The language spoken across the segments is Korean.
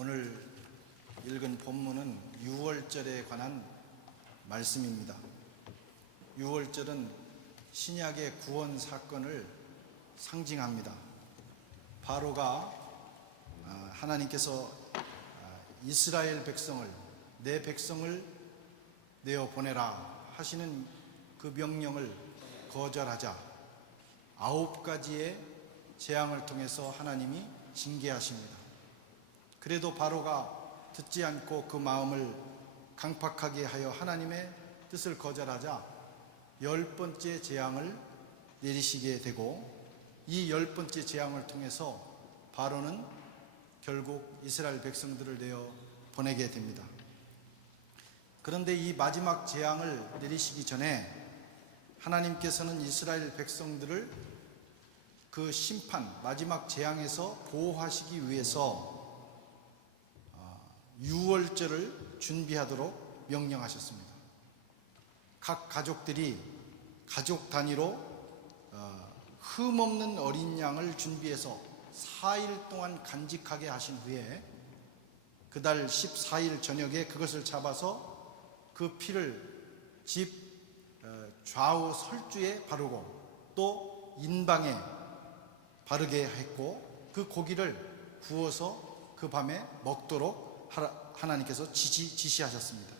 오늘 읽은 본문은 유월절에 관한 말씀입니다. 유월절은 신약의 구원 사건을 상징합니다. 바로가 하나님께서 이스라엘 백성을, 내 백성을 내어 보내라 하시는 그 명령을 거절하자 9가지의 재앙을 통해서 하나님이 징계하십니다. 그래도 바로가 듣지 않고 그 마음을 강팍하게 하여 하나님의 뜻을 거절하자 10번째 재앙을 내리시게 되고, 이 10번째 재앙을 통해서 바로는 결국 이스라엘 백성들을 내어 보내게 됩니다. 그런데 이 마지막 재앙을 내리시기 전에 하나님께서는 이스라엘 백성들을 그 심판, 마지막 재앙에서 보호하시기 위해서 유월절을 준비하도록 명령하셨습니다. 각 가족들이 가족 단위로 흠없는 어린 양을 준비해서 4일 동안 간직하게 하신 후에 그달 14일 저녁에 그것을 잡아서 그 피를 집 좌우 설주에 바르고 또 인방에 바르게 했고, 그 고기를 구워서 그 밤에 먹도록 하나님께서 지시하셨습니다.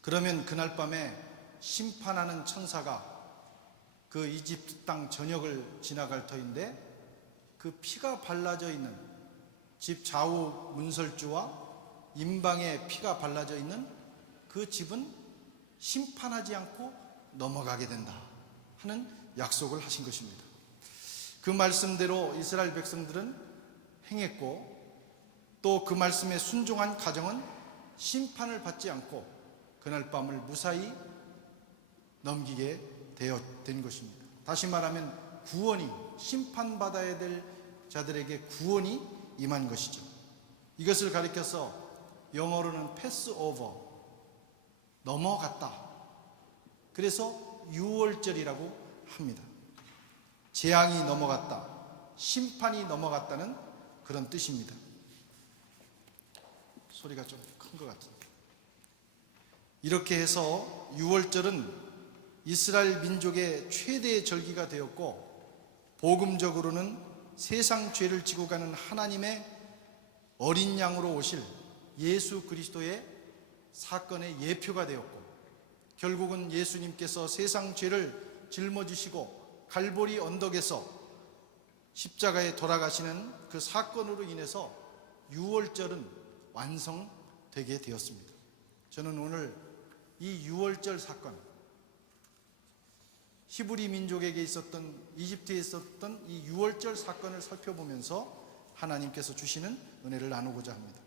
그러면 그날 밤에 심판하는 천사가 그 이집트 땅 전역을 지나갈 터인데, 그 피가 발라져 있는 집 좌우 문설주와 인방에 피가 발라져 있는 그 집은 심판하지 않고 넘어가게 된다 하는 약속을 하신 것입니다. 그 말씀대로 이스라엘 백성들은 행했고, 또 그 말씀에 순종한 가정은 심판을 받지 않고 그날 밤을 무사히 넘기게 된 것입니다. 다시 말하면 구원이, 심판받아야 될 자들에게 구원이 임한 것이죠. 이것을 가리켜서 영어로는 패스 오버, 넘어갔다. 그래서 유월절이라고 합니다. 재앙이 넘어갔다, 심판이 넘어갔다는 그런 뜻입니다. 소리가 좀 큰 것 같은데. 이렇게 해서 유월절은 이스라엘 민족의 최대의 절기가 되었고, 복음적으로는 세상 죄를 지고 가는 하나님의 어린 양으로 오실 예수 그리스도의 사건의 예표가 되었고, 결국은 예수님께서 세상 죄를 짊어지시고 갈보리 언덕에서 십자가에 돌아가시는 그 사건으로 인해서 유월절은 완성되게 되었습니다. 저는 오늘 이 유월절 사건, 히브리 민족에게 있었던, 이집트에 있었던 이 유월절 사건을 살펴보면서 하나님께서 주시는 은혜를 나누고자 합니다.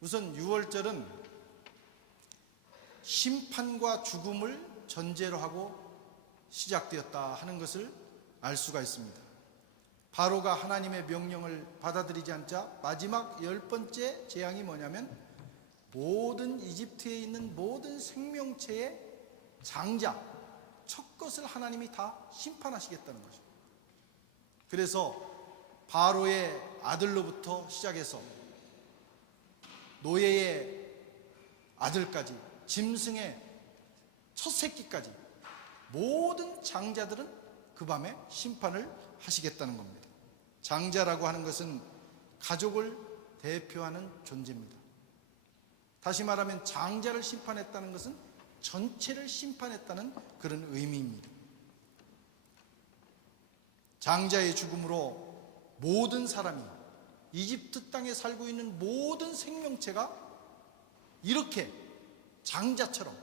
우선 유월절은 심판과 죽음을 전제로 하고 시작되었다 하는 것을 알 수가 있습니다. 바로가 하나님의 명령을 받아들이지 않자 마지막 10번째 재앙이 뭐냐면, 모든 이집트에 있는 모든 생명체의 장자, 첫 것을 하나님이 다 심판하시겠다는 것입니다. 그래서 바로의 아들로부터 시작해서 노예의 아들까지, 짐승의 첫 새끼까지 모든 장자들은 그 밤에 심판을 하시겠다는 겁니다. 장자라고 하는 것은 가족을 대표하는 존재입니다. 다시 말하면 장자를 심판했다는 것은 전체를 심판했다는 그런 의미입니다. 장자의 죽음으로 모든 사람이, 이집트 땅에 살고 있는 모든 생명체가 이렇게 장자처럼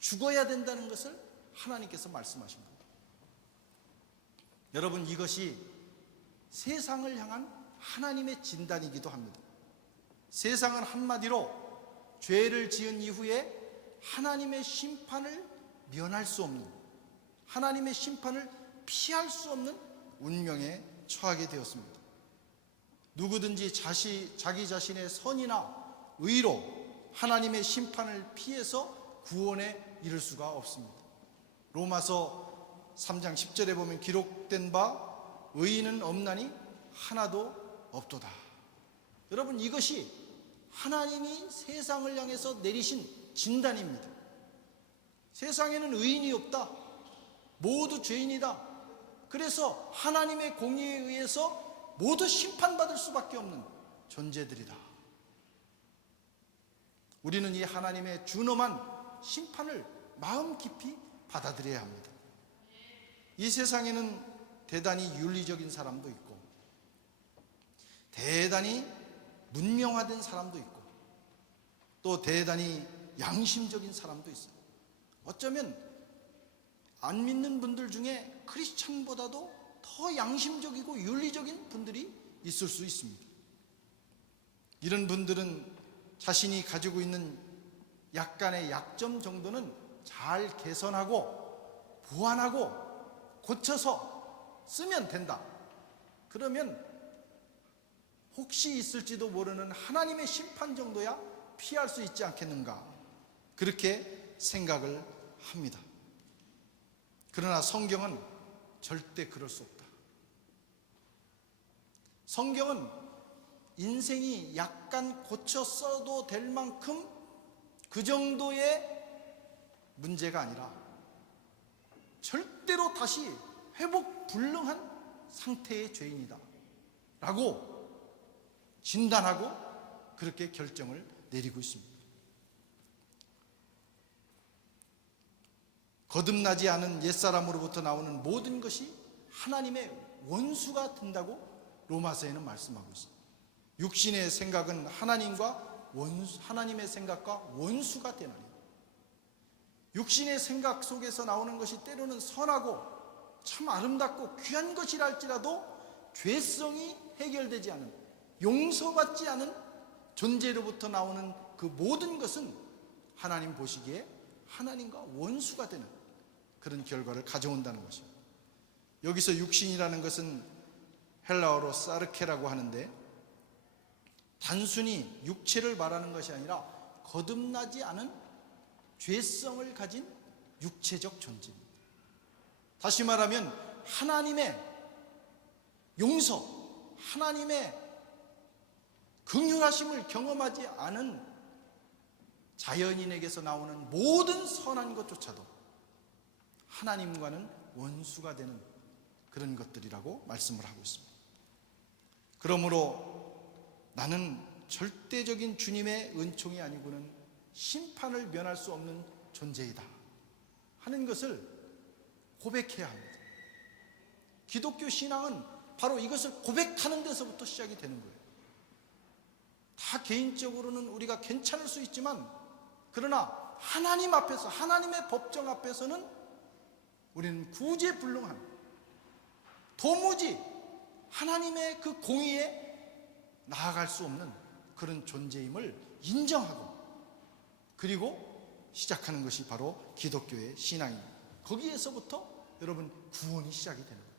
죽어야 된다는 것을 하나님께서 말씀하신 겁니다. 여러분, 이것이 세상을 향한 하나님의 진단이기도 합니다. 세상은 한마디로 죄를 지은 이후에 하나님의 심판을 면할 수 없는, 하나님의 심판을 피할 수 없는 운명에 처하게 되었습니다. 누구든지 자기 자신의 선이나 의로 하나님의 심판을 피해서 구원에 이를 수가 없습니다. 로마서 3장 10절에 보면 기록된 바 의인은 없나니 하나도 없도다. 여러분, 이것이 하나님이 세상을 향해서 내리신 진단입니다. 세상에는 의인이 없다. 모두 죄인이다. 그래서 하나님의 공의에 의해서 모두 심판받을 수밖에 없는 존재들이다. 우리는 이 하나님의 준엄한 심판을 마음 깊이 받아들여야 합니다. 이 세상에는 대단히 윤리적인 사람도 있고 대단히 문명화된 사람도 있고 또 대단히 양심적인 사람도 있어요. 어쩌면 안 믿는 분들 중에 크리스찬보다도 더 양심적이고 윤리적인 분들이 있을 수 있습니다. 이런 분들은 자신이 가지고 있는 약간의 약점 정도는 잘 개선하고 보완하고 고쳐서 쓰면 된다. 그러면 혹시 있을지도 모르는 하나님의 심판 정도야 피할 수 있지 않겠는가, 그렇게 생각을 합니다. 그러나 성경은 절대 그럴 수 없다. 성경은 인생이 약간 고쳐 써도 될 만큼 그 정도의 문제가 아니라 절대로 다시 회복 불능한 상태의 죄인이다 라고 진단하고 그렇게 결정을 내리고 있습니다. 거듭나지 않은 옛사람으로부터 나오는 모든 것이 하나님의 원수가 된다고 로마서에는 말씀하고 있습니다. 육신의 생각은 하나님의 생각과 원수가 되나니, 육신의 생각 속에서 나오는 것이 때로는 선하고 참 아름답고 귀한 것이라 할지라도 죄성이 해결되지 않은, 용서받지 않은 존재로부터 나오는 그 모든 것은 하나님 보시기에 하나님과 원수가 되는 그런 결과를 가져온다는 것입니다. 여기서 육신이라는 것은 헬라어로 사르케라고 하는데 단순히 육체를 말하는 것이 아니라 거듭나지 않은 죄성을 가진 육체적 존재입니다. 다시 말하면 하나님의 용서, 하나님의 긍휼하심을 경험하지 않은 자연인에게서 나오는 모든 선한 것조차도 하나님과는 원수가 되는 그런 것들이라고 말씀을 하고 있습니다. 그러므로 나는 절대적인 주님의 은총이 아니고는 심판을 면할 수 없는 존재이다 하는 것을 고백해야 합니다. 기독교 신앙은 바로 이것을 고백하는 데서부터 시작이 되는 거예요. 다 개인적으로는 우리가 괜찮을 수 있지만 그러나 하나님 앞에서, 하나님의 법정 앞에서는 우리는 구제불능한, 도무지 하나님의 그 공의에 나아갈 수 없는 그런 존재임을 인정하고 그리고 시작하는 것이 바로 기독교의 신앙입니다. 거기에서부터 여러분 구원이 시작이 되는 거예요.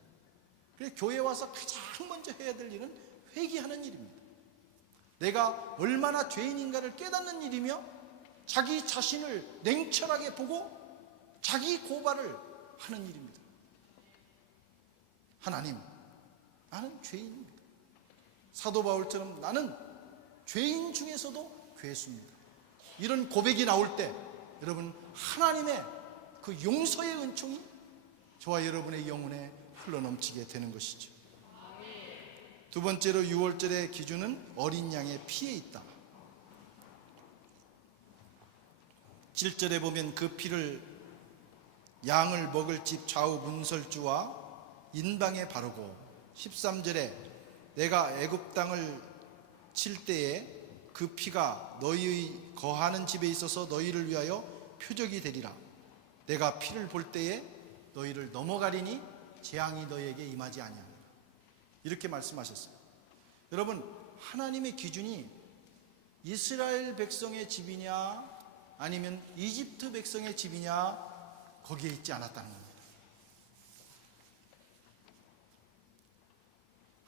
그래서 교회에 와서 가장 먼저 해야 될 일은 회개하는 일입니다. 내가 얼마나 죄인인가를 깨닫는 일이며 자기 자신을 냉철하게 보고 자기 고발을 하는 일입니다. 하나님, 나는 죄인입니다. 사도 바울처럼 나는 죄인 중에서도 괴수입니다. 이런 고백이 나올 때 여러분 하나님의 그 용서의 은총이 저와 여러분의 영혼에 흘러넘치게 되는 것이죠. 두 번째로 6월절의 기준은 어린 양의 피에 있다. 7절에 보면 그 피를 양을 먹을 집 좌우 문설주와 인방에 바르고, 13절에 내가 애굽 땅을 칠 때에 그 피가 너희의 거하는 집에 있어서 너희를 위하여 표적이 되리라. 내가 피를 볼 때에 너희를 넘어가리니 재앙이 너희에게 임하지 아니하리라. 이렇게 말씀하셨어요. 여러분, 하나님의 기준이 이스라엘 백성의 집이냐 아니면 이집트 백성의 집이냐 거기에 있지 않았다는 겁니다.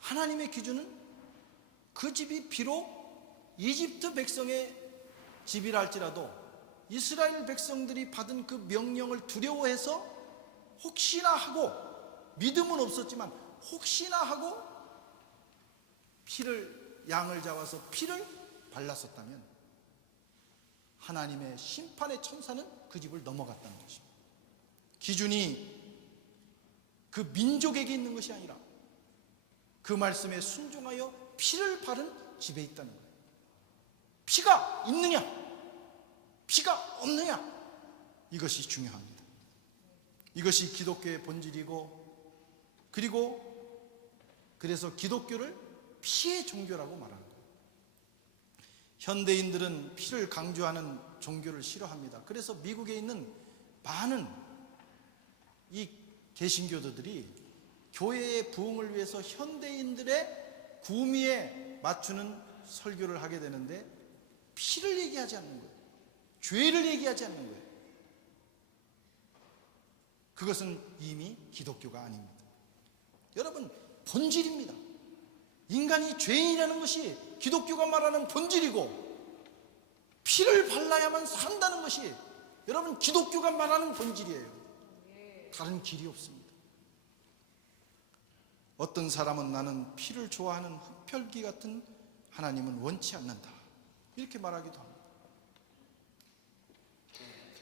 하나님의 기준은 그 집이 비록 이집트 백성의 집이라 할지라도 이스라엘 백성들이 받은 그 명령을 두려워해서 혹시나 하고, 믿음은 없었지만 혹시나 하고 피를 양을 잡아서 피를 발랐었다면 하나님의 심판의 천사는 그 집을 넘어갔다는 것입니다. 기준이 그 민족에게 있는 것이 아니라 그 말씀에 순종하여 피를 바른 집에 있다는 거예요. 피가 있느냐, 피가 없느냐, 이것이 중요합니다. 이것이 기독교의 본질이고, 그래서 기독교를 피의 종교라고 말하는 거예요. 현대인들은 피를 강조하는 종교를 싫어합니다. 그래서 미국에 있는 많은 이 개신교도들이 교회의 부흥을 위해서 현대인들의 구미에 맞추는 설교를 하게 되는데 피를 얘기하지 않는 거예요. 죄를 얘기하지 않는 거예요. 그것은 이미 기독교가 아닙니다. 여러분, 본질입니다. 인간이 죄인이라는 것이 기독교가 말하는 본질이고, 피를 발라야만 산다는 것이 여러분 기독교가 말하는 본질이에요. 다른 길이 없습니다. 어떤 사람은 나는 피를 좋아하는 흡혈귀 같은 하나님은 원치 않는다, 이렇게 말하기도 합니다.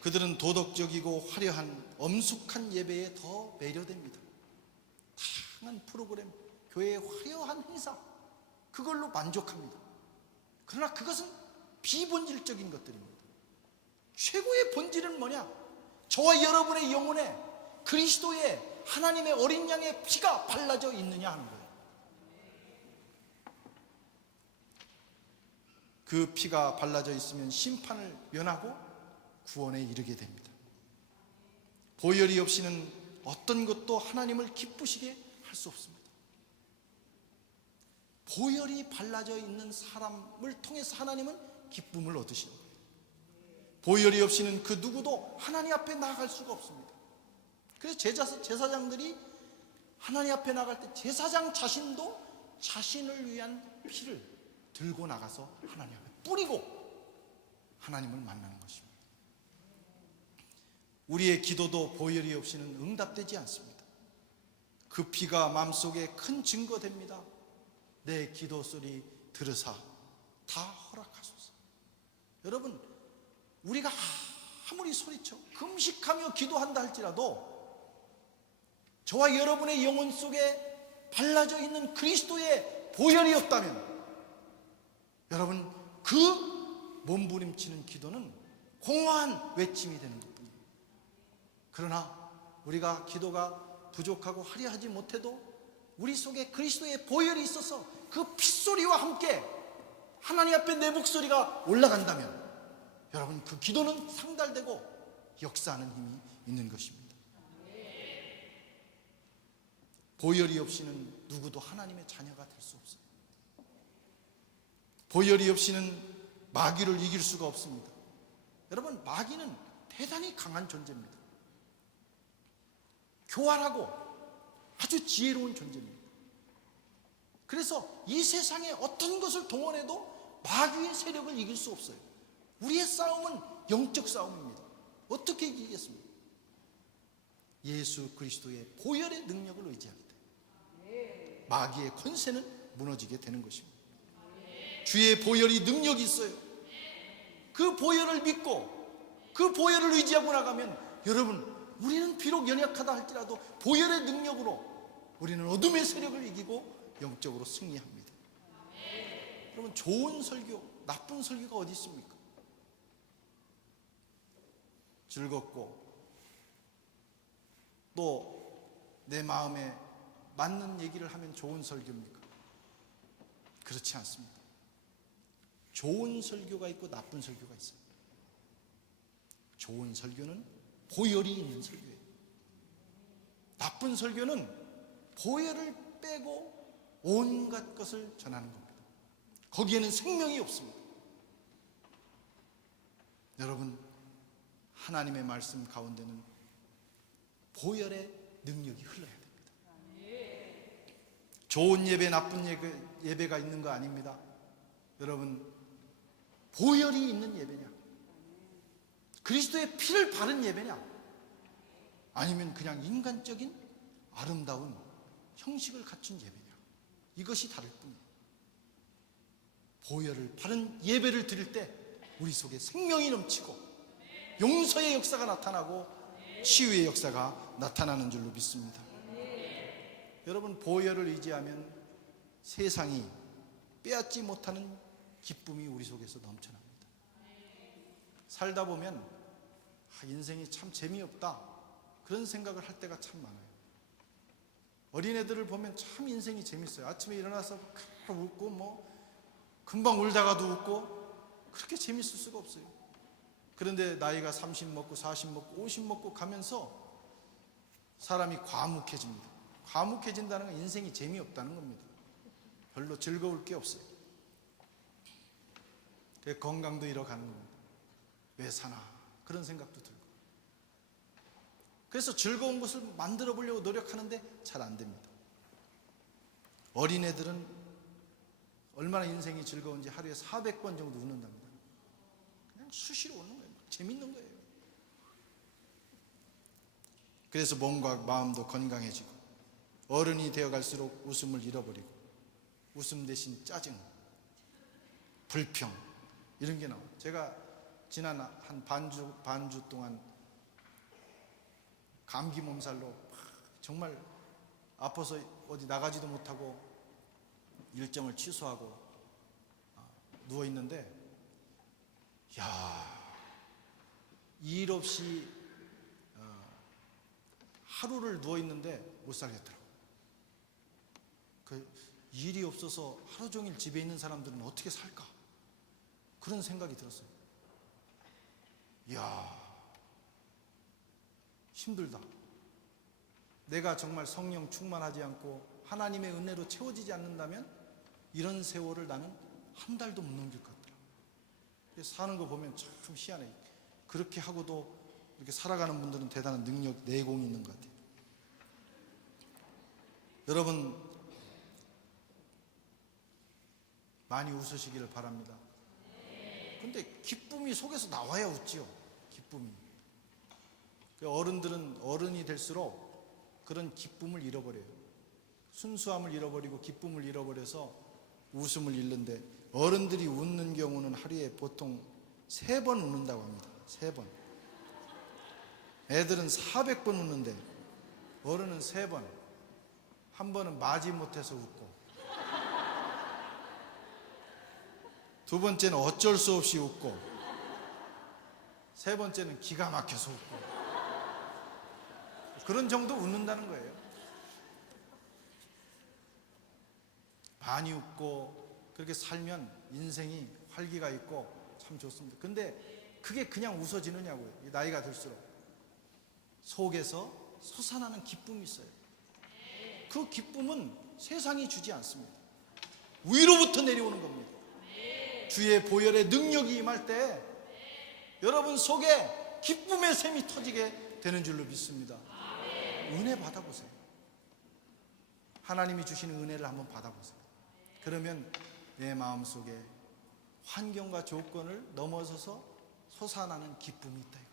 그들은 도덕적이고 화려한 엄숙한 예배에 더 매료됩니다. 다양한 프로그램, 교회의 화려한 행사, 그걸로 만족합니다. 그러나 그것은 비본질적인 것들입니다. 최고의 본질은 뭐냐? 저와 여러분의 영혼에 그리스도의 하나님의 어린 양의 피가 발라져 있느냐 하는 거예요. 그 피가 발라져 있으면 심판을 면하고 구원에 이르게 됩니다. 보혈이 없이는 어떤 것도 하나님을 기쁘시게 할 수 없습니다. 보혈이 발라져 있는 사람을 통해서 하나님은 기쁨을 얻으시는 거예요. 보혈이 없이는 그 누구도 하나님 앞에 나아갈 수가 없습니다. 그래서 제사장들이 하나님 앞에 나갈 때 제사장 자신도 자신을 위한 피를 들고 나가서 하나님 앞에 뿌리고 하나님을 만나는 것입니다. 우리의 기도도 보혈이 없이는 응답되지 않습니다. 그 피가 마음속에 큰 증거됩니다. 내 기도 소리 들으사 다 허락하소서. 여러분, 우리가 아무리 소리쳐 금식하며 기도한다 할지라도 저와 여러분의 영혼 속에 발라져 있는 그리스도의 보혈이 없다면 여러분, 그 몸부림치는 기도는 공허한 외침이 되는 것뿐입니다. 그러나 우리가 기도가 부족하고 화려하지 못해도 우리 속에 그리스도의 보혈이 있어서 그 핏소리와 함께 하나님 앞에 내 목소리가 올라간다면 여러분, 그 기도는 상달되고 역사하는 힘이 있는 것입니다. 보혈이 없이는 누구도 하나님의 자녀가 될 수 없어요. 보혈이 없이는 마귀를 이길 수가 없습니다. 여러분, 마귀는 대단히 강한 존재입니다. 교활하고 아주 지혜로운 존재입니다. 그래서 이 세상에 어떤 것을 동원해도 마귀의 세력을 이길 수 없어요. 우리의 싸움은 영적 싸움입니다. 어떻게 이기겠습니까? 예수 그리스도의 보혈의 능력을 의지하기 때문에 마귀의 권세는 무너지게 되는 것입니다. 주의 보혈이 능력이 있어요. 그 보혈을 믿고 그 보혈을 의지하고 나가면 여러분, 우리는 비록 연약하다 할지라도 보혈의 능력으로 우리는 어둠의 세력을 이기고 영적으로 승리합니다. 여러분, 좋은 설교, 나쁜 설교가 어디 있습니까? 즐겁고 또 내 마음에 맞는 얘기를 하면 좋은 설교입니까? 그렇지 않습니다. 좋은 설교가 있고 나쁜 설교가 있어요. 좋은 설교는 보혈이 있는 설교예요. 나쁜 설교는 보혈을 빼고 온갖 것을 전하는 겁니다. 거기에는 생명이 없습니다. 여러분, 하나님의 말씀 가운데는 보혈의 능력이 흘러야 됩니다. 좋은 예배, 나쁜 예배가 있는 거 아닙니다. 여러분, 보혈이 있는 예배냐, 그리스도의 피를 바른 예배냐, 아니면 그냥 인간적인 아름다운 형식을 갖춘 예배냐, 이것이 다를 뿐이에요. 보혈을 바른 예배를 드릴 때 우리 속에 생명이 넘치고 용서의 역사가 나타나고 치유의 역사가 나타나는 줄로 믿습니다. 여러분, 보혈을 의지하면 세상이 빼앗지 못하는 기쁨이 우리 속에서 넘쳐납니다. 살다 보면 인생이 참 재미없다 그런 생각을 할 때가 참 많아요. 어린애들을 보면 참 인생이 재밌어요. 아침에 일어나서 웃고 금방 울다가도 웃고 그렇게 재밌을 수가 없어요. 그런데 나이가 30 먹고 40 먹고 50 먹고 가면서 사람이 과묵해집니다. 과묵해진다는 건 인생이 재미없다는 겁니다. 별로 즐거울 게 없어요. 건강도 잃어가는 겁니다. 왜 사나 그런 생각도 들고, 그래서 즐거운 것을 만들어 보려고 노력하는데 잘 안 됩니다. 어린애들은 얼마나 인생이 즐거운지 하루에 400번 정도 웃는답니다. 그냥 수시로 웃는 거예요. 재밌는 거예요. 그래서 몸과 마음도 건강해지고 어른이 되어갈수록 웃음을 잃어버리고 웃음 대신 짜증, 불평 이런 게 나와요. 제가 지난 한 반주 동안 감기 몸살로 정말 아파서 어디 나가지도 못하고 일정을 취소하고 누워있는데, 일 없이 하루를 누워있는데 못 살겠더라고요. 일이 없어서 하루 종일 집에 있는 사람들은 어떻게 살까? 그런 생각이 들었어요. 힘들다. 내가 정말 성령 충만하지 않고 하나님의 은혜로 채워지지 않는다면 이런 세월을 나는 한 달도 못 넘길 것 같더라. 사는 거 보면 참 희한해. 그렇게 하고도 이렇게 살아가는 분들은 대단한 능력, 내공이 있는 것 같아요. 여러분, 많이 웃으시기를 바랍니다. 근데 기쁨이 속에서 나와야 웃지요. 기쁨이. 어른들은 어른이 될수록 그런 기쁨을 잃어버려요. 순수함을 잃어버리고 기쁨을 잃어버려서 웃음을 잃는데, 어른들이 웃는 경우는 하루에 보통 3번 웃는다고 합니다. 3번. 애들은 400번 웃는데 어른은 3번. 한 번은 마지못해서 웃고, 두 번째는 어쩔 수 없이 웃고, 세 번째는 기가 막혀서 웃고, 그런 정도 웃는다는 거예요. 많이 웃고 그렇게 살면 인생이 활기가 있고 참 좋습니다. 근데 그게 그냥 웃어지느냐고요. 나이가 들수록 속에서 솟아나는 기쁨이 있어요. 그 기쁨은 세상이 주지 않습니다. 위로부터 내려오는 겁니다. 주의 보혈의 능력이 임할 때 여러분 속에 기쁨의 샘이 터지게 되는 줄로 믿습니다. 은혜 받아보세요. 하나님이 주시는 은혜를 한번 받아보세요. 그러면 내 마음속에 환경과 조건을 넘어서서 솟아나는 기쁨이 있다 이거예요.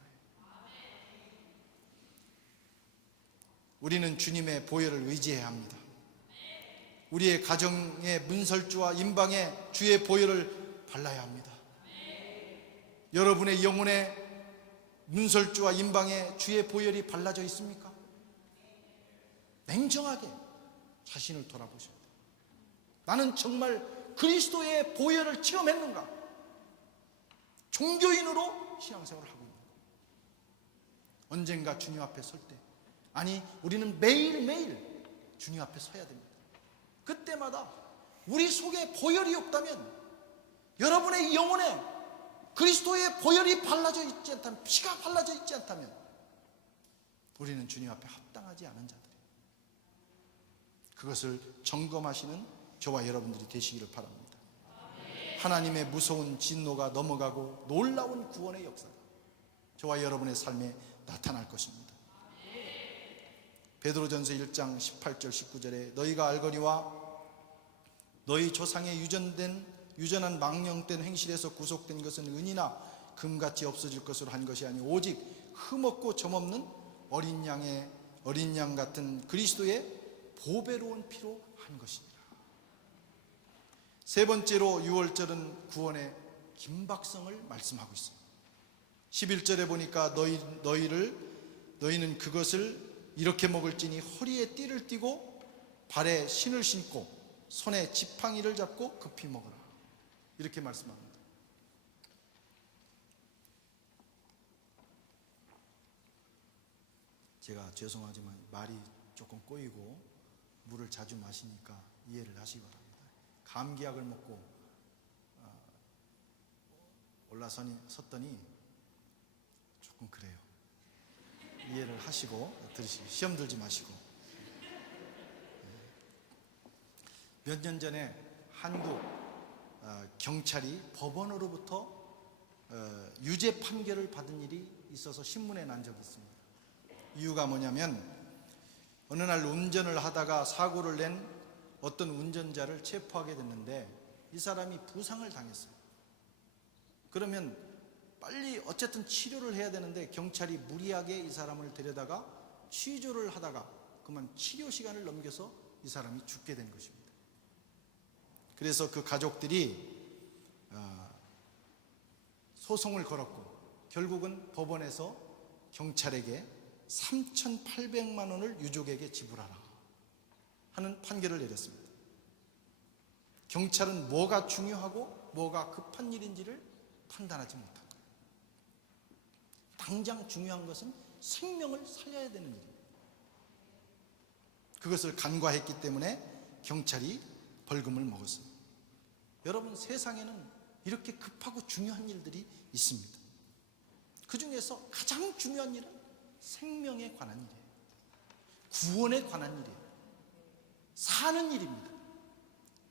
우리는 주님의 보혈을 의지해야 합니다. 우리의 가정의 문설주와 임방에 주의 보혈을 발라야 합니다. 여러분의 영혼에 문설주와 임방에 주의 보혈이 발라져 있습니까? 냉정하게 자신을 돌아보셔야 돼요. 나는 정말 그리스도의 보혈을 체험했는가? 종교인으로 신앙생활을 하고 있는가? 언젠가 주님 앞에 설 때, 아니 우리는 매일매일 주님 앞에 서야 됩니다. 그때마다 우리 속에 보혈이 없다면, 여러분의 영혼에 그리스도의 보혈이 발라져 있지 않다면, 피가 발라져 있지 않다면 우리는 주님 앞에 합당하지 않은 자들이에요. 그것을 점검하시는 저와 여러분들이 되시기를 바랍니다. 하나님의 무서운 진노가 넘어가고 놀라운 구원의 역사가 저와 여러분의 삶에 나타날 것입니다. 베드로전서 1장 18절 19절에 너희가 알거니와 너희 조상의 유전한 망령된 행실에서 구속된 것은 은이나 금같이 없어질 것으로 한 것이 아니 오직 흠없고 점없는 어린 양 같은 그리스도의 보배로운 피로 한 것이니라. 세 번째로 6월절은 구원의 긴박성을 말씀하고 있어요. 11절에 보니까 너희는 그것을 이렇게 먹을지니 허리에 띠를 띠고 발에 신을 신고 손에 지팡이를 잡고 급히 먹으라. 이렇게 말씀합니다. 제가 죄송하지만 말이 조금 꼬이고 물을 자주 마시니까 이해를 하시기 바랍니다. 감기약을 먹고 섰더니 조금 그래요. 이해를 하시고 들으시고 시험 들지 마시고. 몇 년 전에 한국 경찰이 법원으로부터 유죄 판결을 받은 일이 있어서 신문에 난 적이 있습니다. 이유가 뭐냐면 어느 날 운전을 하다가 사고를 낸 어떤 운전자를 체포하게 됐는데 이 사람이 부상을 당했어요. 그러면 빨리 어쨌든 치료를 해야 되는데 경찰이 무리하게 이 사람을 데려다가 취조를 하다가 그만 치료 시간을 넘겨서 이 사람이 죽게 된 것입니다. 그래서 그 가족들이 소송을 걸었고 결국은 법원에서 경찰에게 3,800만 원을 유족에게 지불하라 하는 판결을 내렸습니다. 경찰은 뭐가 중요하고 뭐가 급한 일인지를 판단하지 못한 거예요. 당장 중요한 것은 생명을 살려야 되는 일입니다. 그것을 간과했기 때문에 경찰이 벌금을 먹었어요. 여러분, 세상에는 이렇게 급하고 중요한 일들이 있습니다. 그 중에서 가장 중요한 일은 생명에 관한 일이에요. 구원에 관한 일이에요. 사는 일입니다.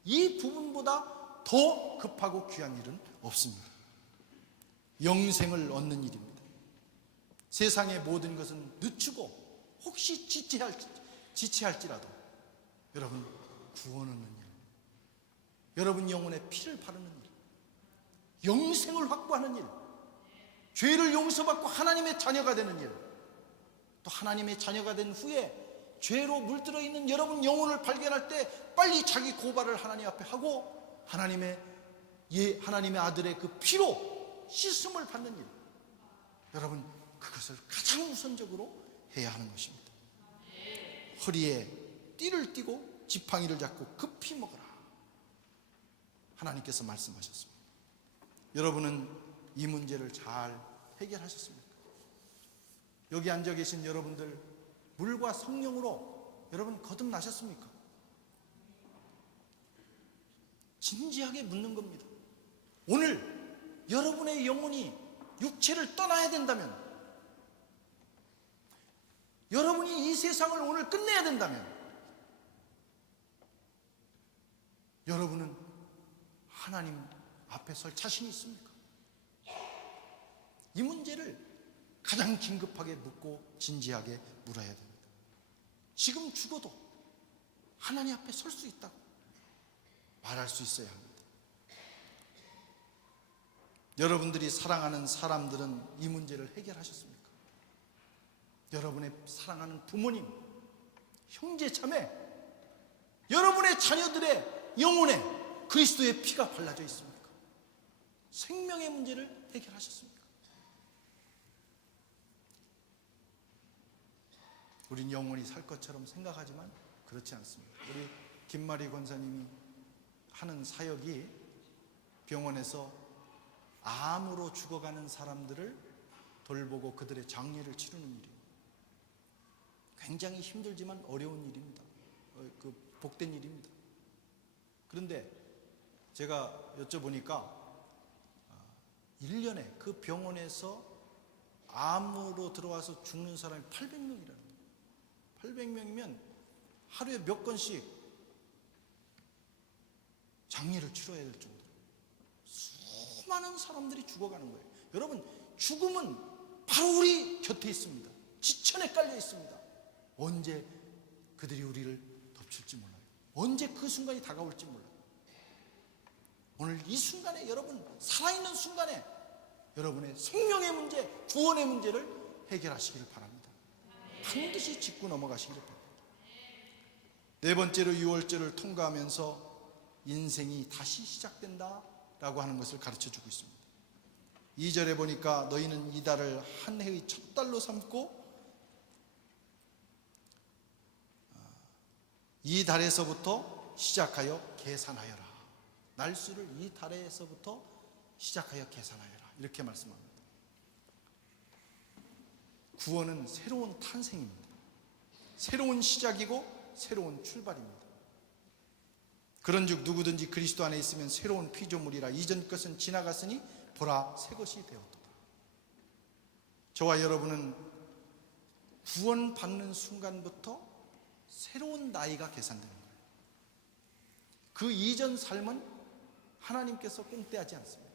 이 부분보다 더 급하고 귀한 일은 없습니다. 영생을 얻는 일입니다. 세상의 모든 것은 늦추고 혹시 지체할지라도 여러분 구원 얻는 일, 여러분 영혼의 피를 바르는 일, 영생을 확보하는 일, 죄를 용서받고 하나님의 자녀가 되는 일, 또 하나님의 자녀가 된 후에 죄로 물들어 있는 여러분 영혼을 발견할 때 빨리 자기 고발을 하나님 앞에 하고 하나님의 아들의 그 피로 씻음을 받는 일, 여러분 그것을 가장 우선적으로 해야 하는 것입니다. 허리에 띠를 띠고 지팡이를 잡고 급히 먹어라. 하나님께서 말씀하셨습니다. 여러분은 이 문제를 잘 해결하셨습니까? 여기 앉아 계신 여러분들 물과 성령으로 여러분 거듭나셨습니까? 진지하게 묻는 겁니다. 오늘 여러분의 영혼이 육체를 떠나야 된다면, 여러분이 이 세상을 오늘 끝내야 된다면, 여러분은 하나님 앞에 설 자신이 있습니까? 이 문제를 가장 긴급하게 묻고 진지하게 물어야 됩니다. 지금 죽어도 하나님 앞에 설 수 있다고 말할 수 있어야 합니다. 여러분들이 사랑하는 사람들은 이 문제를 해결하셨습니까? 여러분의 사랑하는 부모님, 형제, 자매, 여러분의 자녀들의 영혼에 그리스도의 피가 발라져 있습니까? 생명의 문제를 해결하셨습니까? 우린 영원히 살 것처럼 생각하지만 그렇지 않습니다. 우리 김마리 권사님이 하는 사역이 병원에서 암으로 죽어가는 사람들을 돌보고 그들의 장례를 치르는 일이에요. 굉장히 힘들지만 어려운 일입니다. 복된 일입니다. 그런데 제가 여쭤보니까 1년에 그 병원에서 암으로 들어와서 죽는 사람이 800명이라는 거예요. 800명이면 하루에 몇 건씩 장례를 치러야 될 정도로 수많은 사람들이 죽어가는 거예요. 여러분, 죽음은 바로 우리 곁에 있습니다. 지천에 깔려 있습니다. 언제 그들이 우리를 덮칠지 몰라요. 언제 그 순간이 다가올지 몰라요. 오늘 이 순간에, 여러분 살아있는 순간에 여러분의 생명의 문제, 구원의 문제를 해결하시기를 바랍니다. 반드시 짚고 넘어가시기를 바랍니다. 네 번째로 6월절을 통과하면서 인생이 다시 시작된다라고 하는 것을 가르쳐주고 있습니다. 2절에 보니까 너희는 이 달을 한 해의 첫 달로 삼고 이 달에서부터 시작하여 계산하여라. 날수를 이 달에서부터 시작하여 계산하여라. 이렇게 말씀합니다. 구원은 새로운 탄생입니다. 새로운 시작이고 새로운 출발입니다. 그런즉 누구든지 그리스도 안에 있으면 새로운 피조물이라. 이전 것은 지나갔으니 보라 새 것이 되었도다. 저와 여러분은 구원받는 순간부터 새로운 나이가 계산되는 거예요. 그 이전 삶은 하나님께서 꽁대하지 않습니다.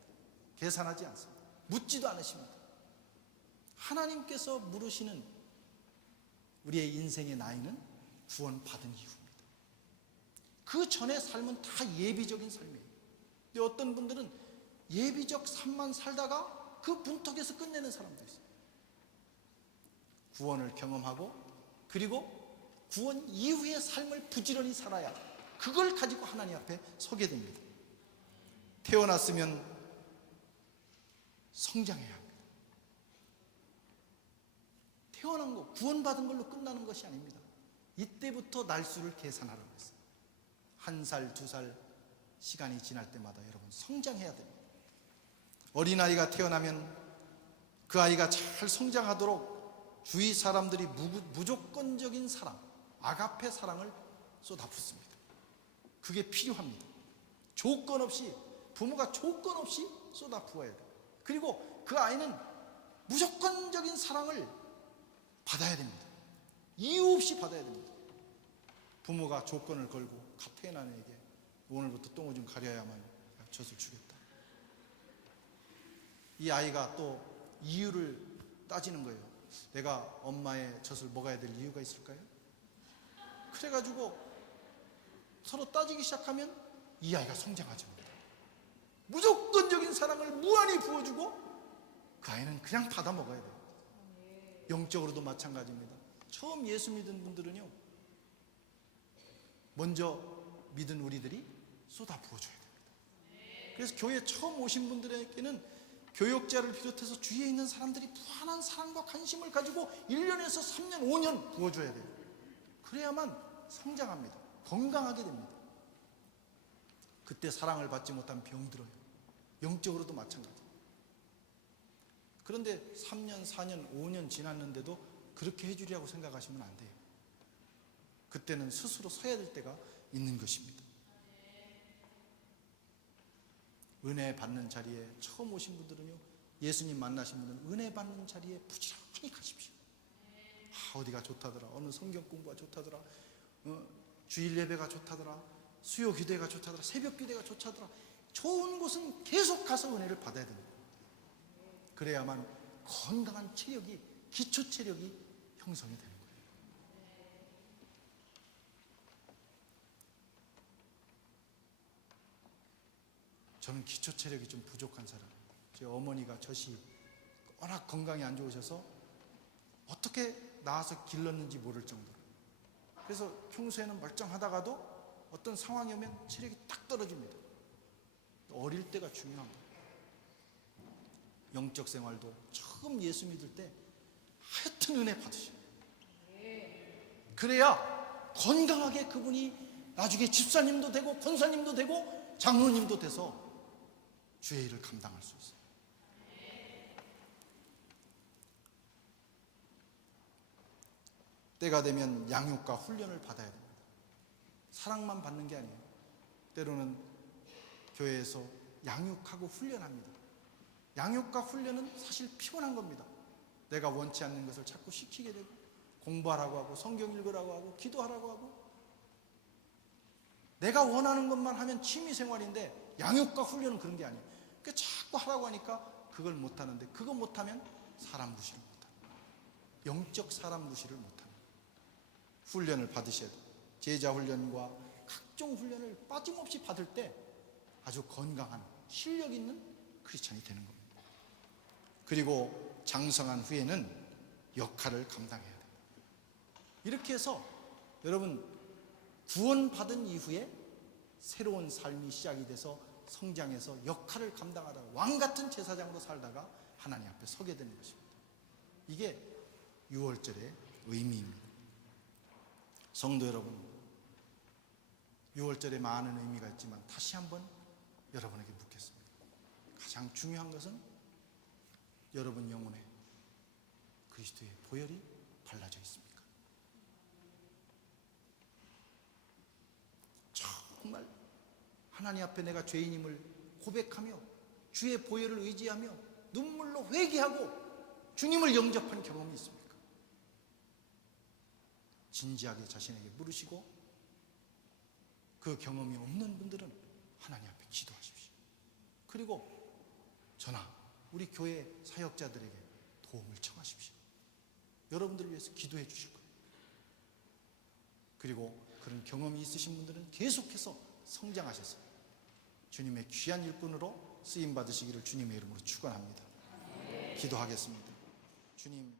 계산하지 않습니다. 묻지도 않으십니다. 하나님께서 물으시는 우리의 인생의 나이는 구원받은 이후입니다. 그 전의 삶은 다 예비적인 삶이에요. 근데 어떤 분들은 예비적 삶만 살다가 그 문턱에서 끝내는 사람도 있어요. 구원을 경험하고 그리고 구원 이후의 삶을 부지런히 살아야 그걸 가지고 하나님 앞에 서게 됩니다. 태어났으면 성장해야 합니다. 태어난 거, 구원받은 걸로 끝나는 것이 아닙니다. 이때부터 날수를 계산하라고 했어요. 1살, 2살 시간이 지날 때마다 여러분 성장해야 됩니다. 어린아이가 태어나면 그 아이가 잘 성장하도록 주위 사람들이 무조건적인 사랑, 아가페 사랑을 쏟아붓습니다. 그게 필요합니다. 조건 없이, 부모가 조건 없이 쏟아부어야 돼요. 그리고 그 아이는 무조건적인 사랑을 받아야 됩니다. 이유 없이 받아야 됩니다. 부모가 조건을 걸고 태어난 애에게 오늘부터 똥을 좀 가려야만 젖을 주겠다. 이 아이가 또 이유를 따지는 거예요. 내가 엄마의 젖을 먹어야 될 이유가 있을까요? 그래가지고 서로 따지기 시작하면 이 아이가 성장하죠. 무조건적인 사랑을 무한히 부어주고 그 아이는 그냥 받아 먹어야 돼요. 영적으로도 마찬가지입니다. 처음 예수 믿은 분들은요, 먼저 믿은 우리들이 쏟아 부어줘야 됩니다. 그래서 교회에 처음 오신 분들에게는 교역자를 비롯해서 주위에 있는 사람들이 무한한 사랑과 관심을 가지고 1년에서 3년, 5년 부어줘야 돼요. 그래야만 성장합니다. 건강하게 됩니다. 그때 사랑을 받지 못하면 병들어요. 영적으로도 마찬가지. 그런데 3년, 4년, 5년 지났는데도 그렇게 해주리라고 생각하시면 안 돼요. 그때는 스스로 서야 될 때가 있는 것입니다. 은혜 받는 자리에 처음 오신 분들은요, 예수님 만나신 분들은 은혜 받는 자리에 부지런히 가십시오. 어디가 좋다더라, 어느 성경 공부가 좋다더라, 주일 예배가 좋다더라, 수요 기도회가 좋다더라, 새벽 기도회가 좋다더라. 좋은 곳은 계속 가서 은혜를 받아야 됩니다. 그래야만 건강한 체력이, 기초 체력이 형성이 되는 거예요. 저는 기초 체력이 좀 부족한 사람이에요. 제 어머니가 젖이 워낙 건강이 안 좋으셔서 어떻게 낳아서 길렀는지 모를 정도로. 그래서 평소에는 멀쩡하다가도 어떤 상황이 오면 체력이 딱 떨어집니다. 어릴 때가 중요합니다. 영적 생활도 처음 예수 믿을 때 하여튼 은혜 받으시고, 그래야 건강하게 그분이 나중에 집사님도 되고 권사님도 되고 장로님도 돼서 주의 일을 감당할 수 있어요. 때가 되면 양육과 훈련을 받아야 됩니다. 사랑만 받는 게 아니에요. 때로는 교회에서 양육하고 훈련합니다. 양육과 훈련은 사실 피곤한 겁니다. 내가 원치 않는 것을 자꾸 시키게 되고, 공부하라고 하고 성경 읽으라고 하고 기도하라고 하고, 내가 원하는 것만 하면 취미생활인데 양육과 훈련은 그런 게 아니에요. 그러니까 자꾸 하라고 하니까 그걸 못하는데, 그거 못하면 사람 무시를 못합니다. 영적 사람 무시를 못합니다. 훈련을 받으셔야 돼요. 제자 훈련과 각종 훈련을 빠짐없이 받을 때 아주 건강한 실력 있는 크리스찬이 되는 겁니다. 그리고 장성한 후에는 역할을 감당해야 됩니다. 이렇게 해서 여러분 구원받은 이후에 새로운 삶이 시작이 돼서 성장해서 역할을 감당하다 왕같은 제사장으로 살다가 하나님 앞에 서게 되는 것입니다. 이게 유월절의 의미입니다. 성도 여러분, 유월절에 많은 의미가 있지만 다시 한번 여러분에게 묻겠습니다. 가장 중요한 것은 여러분 영혼에 그리스도의 보혈이 발라져 있습니까? 정말 하나님 앞에 내가 죄인임을 고백하며 주의 보혈을 의지하며 눈물로 회개하고 주님을 영접한 경험이 있습니까? 진지하게 자신에게 물으시고, 그 경험이 없는 분들은 하나님 앞에 기도하십시오. 그리고 저나 우리 교회 사역자들에게 도움을 청하십시오. 여러분들을 위해서 기도해 주실 거예요. 그리고 그런 경험이 있으신 분들은 계속해서 성장하셔서 주님의 귀한 일꾼으로 쓰임 받으시기를 주님의 이름으로 축원합니다. 기도하겠습니다. 주님,